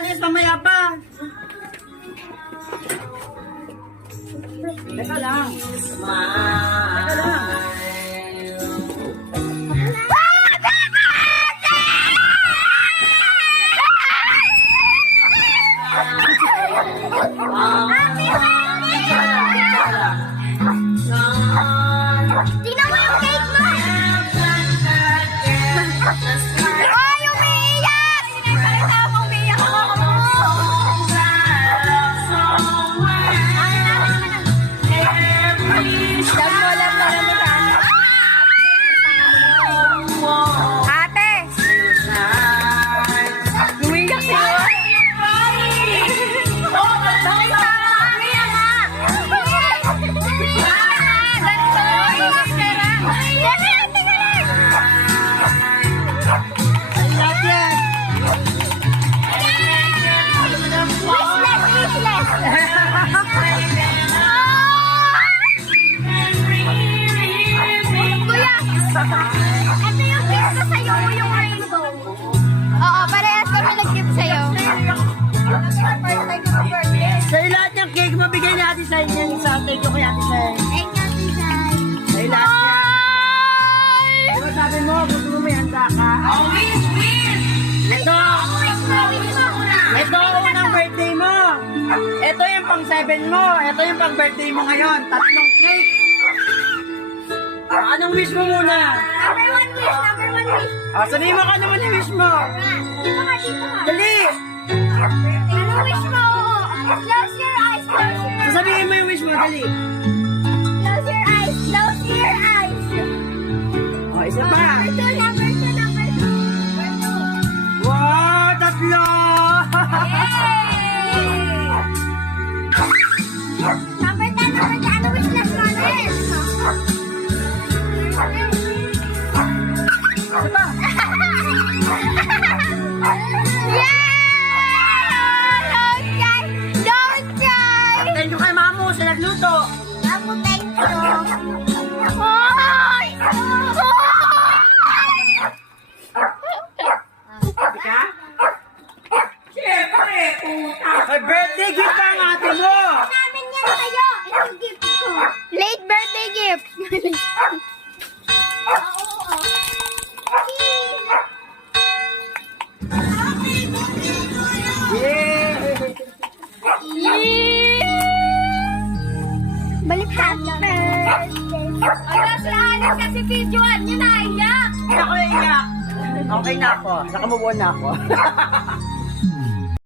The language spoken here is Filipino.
alis, mamaya pa. Teka lang. Teka lang. Tingnan mo yung cake mo! Ay, umiiyak! Pakita mo, umiiyak ako mo! Ate! Umiiyak siya! Ito yung gift ko sa'yo, yung rainbow. Oo, parehas kami nag-gift sa'yo. Sa'yo lahat yung cake mo, bigay ni Ate Sai yan. Sa thank you kay Ate Sai. Thank you, Tizay. Sa'yo lahat yan. Diba sabi mo, gusto mo may handa ka? Ito! Ito ang unang birthday mo. Ito yung pang 7 mo. Ito yung pang birthday mo ngayon. Tatlong cake. Anong wish mo muna? Number one wish. Sabihin mo ka naman yung wish mo. Dito ka. Dali! Ano wish mo? Close your eyes. Sasabihin mo yung wish mo, dali. Close your eyes. Isa pa. Number two. Wow, tatlo! Number 10. Ano wish list mo rin? Isa pa. Don't cry! Thank you kay Mamo sa nagluto. Ako, thank you. Hoy! Sabi ka? Siyempre, puta. May birthday gift pa ang ate mo. Namin yan sa'yo. Itong gift ko. Late birthday gift. Balik sa birthday. Ang nasa kasi videoan niya na iyak. Hindi ako naiyak. Okay na ako. Nakamubuan na ako.